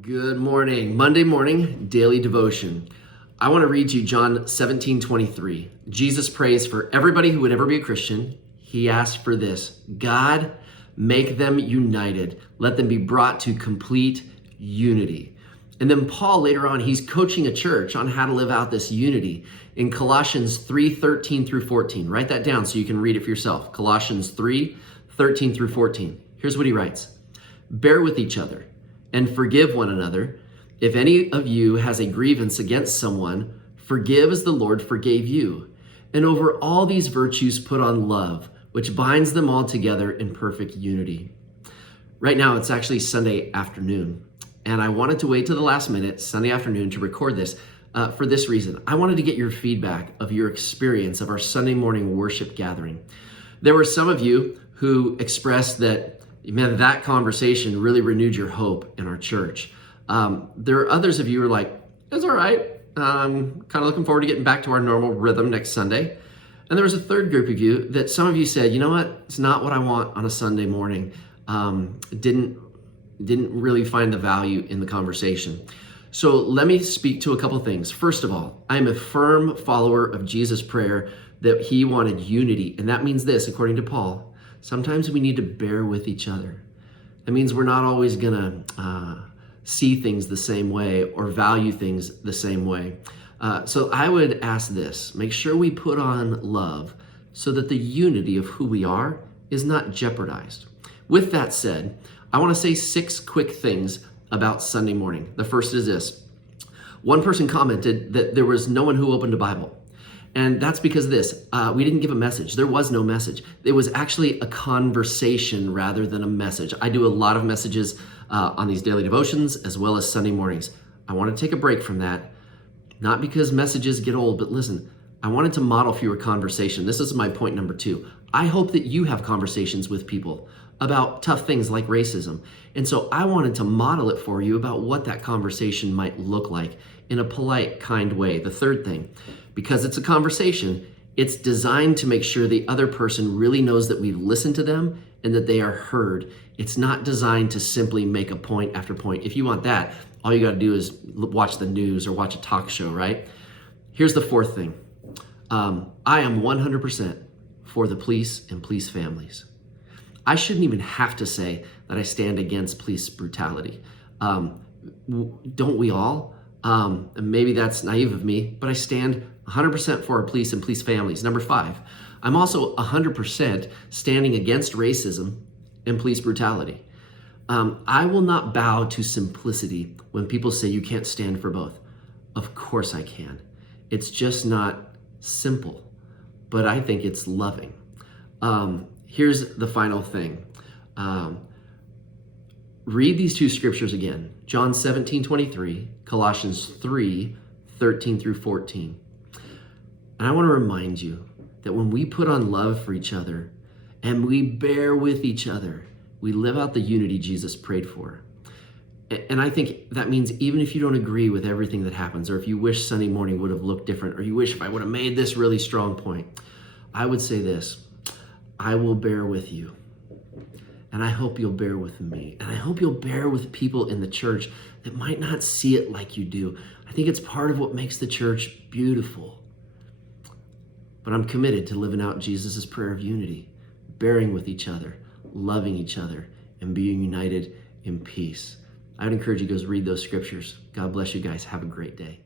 Good morning. Monday morning, daily devotion. I want to read you John 17:23. Jesus prays for everybody who would ever be a Christian. He asked for this: God, make them united. Let them be brought to complete unity. And then Paul, later on, he's coaching a church on how to live out this unity in Colossians 3:13 through 14. Write that down so you can read it for yourself. Colossians 3:13 through 14. Here's what he writes: Bear with each other and forgive one another. If any of you has a grievance against someone, forgive as the Lord forgave you. And over all these virtues put on love, which binds them all together in perfect unity. Right now, it's actually Sunday afternoon, and I wanted to wait till the last minute, Sunday afternoon, to record this for this reason. I wanted to get your feedback of your experience of our Sunday morning worship gathering. There were some of you who expressed that, man, that conversation really renewed your hope in our church. There are others of you who are like, it's all right. Kind of looking forward to getting back to our normal rhythm next Sunday. And there was a third group of you that some of you said, you know what? It's not what I want on a Sunday morning. Didn't really find the value in the conversation. So let me speak to a couple things. First of all, I am a firm follower of Jesus' prayer that he wanted unity. And that means this, according to Paul: sometimes we need to bear with each other. That means we're not always gonna see things the same way or value things the same way. So I would ask this: make sure we put on love so that the unity of who we are is not jeopardized. With that said, I wanna say 6 quick things about Sunday morning. The first is this: one person commented that there was no one who opened a Bible. And that's because of this. We didn't give a message. There was no message. It was actually a conversation rather than a message. I do a lot of messages on these daily devotions as well as Sunday mornings. I want to take a break from that, not because messages get old, but listen, I wanted to model for you a conversation. This is my point number 2. I hope that you have conversations with people about tough things like racism. And so I wanted to model it for you about what that conversation might look like in a polite, kind way. The third thing, because it's a conversation, it's designed to make sure the other person really knows that we've listened to them and that they are heard. It's not designed to simply make a point after point. If you want that, all you got to do is watch the news or watch a talk show, right? Here's the fourth thing. I am 100% for the police and police families. I shouldn't even have to say that I stand against police brutality. Don't we all? Maybe that's naive of me, but I stand 100% for our police and police families. Number 5, I'm also 100% standing against racism and police brutality. I will not bow to simplicity when people say you can't stand for both. Of course I can. It's just not simple, but I think it's loving. Here's the final thing. Read these 2 scriptures again. John 17:23, Colossians 3:13 through 14. And I want to remind you that when we put on love for each other and we bear with each other, we live out the unity Jesus prayed for. And I think that means even if you don't agree with everything that happens, or if you wish Sunday morning would have looked different, or you wish if I would have made this really strong point, I would say this: I will bear with you. And I hope you'll bear with me. And I hope you'll bear with people in the church that might not see it like you do. I think it's part of what makes the church beautiful. But I'm committed to living out Jesus' prayer of unity, bearing with each other, loving each other, and being united in peace. I would encourage you to go read those scriptures. God bless you guys. Have a great day.